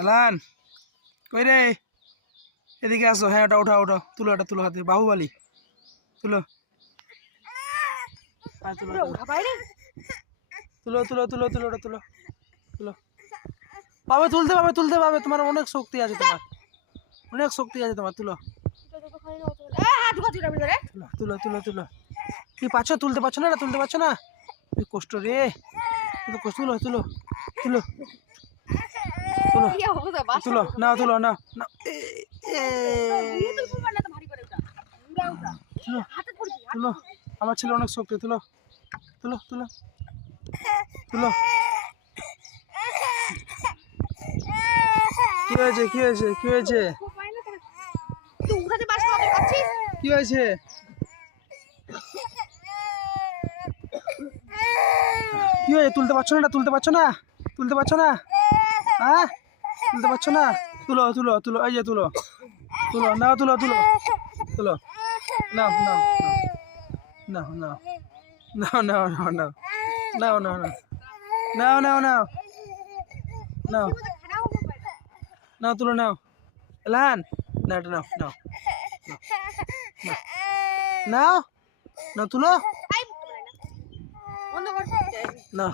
এলান কই রে, এদিকে আসো। হ্যাঁ ওটা ওঠা ওঠা, তুলো এটা, তুলো হাতে, বাহুবলী তুলো। হ্যাঁ তুলো তুলো তুলো তুলো তুলো ওটা তুলো তুলো। পাবে, তুলতে পাবে, তুলতে পাবে, তোমার অনেক শক্তি আছে, তোমার অনেক শক্তি আছে তোমার। তুলো তুলো তুলো তুলো। কি পাচ্ছ, তুলতে পারছো না, তুলতে পারছো না, কি কষ্ট রে, কত কষ্ট। তুলো তুলো তুলো তুলো তুলো, না তুলো না না, তুলো তুলো, আমার ছেলে অনেক শক্তি। তুলো তুলো তুলো তুলো। কি হয়েছে, কি হয়েছে, কি হয়েছে, কি হয়েছে? কি হয়েছে, তুলতে পারছো না, তুলতে পারছো না, তুলতে পারছো না, হ্যাঁ তুলতে পারছো না। তুলো তুলো তুলো, এই যে তুলো তুলো, নাও তুলো তুলো তুলো, নাও নাও নাও নাও নাও নাও নাও নাও নাও নাও নাও নাও নাও নাও নাও তুলো নাও। এলান না, এটা নাও নাও নাও নাও তুলো নাও।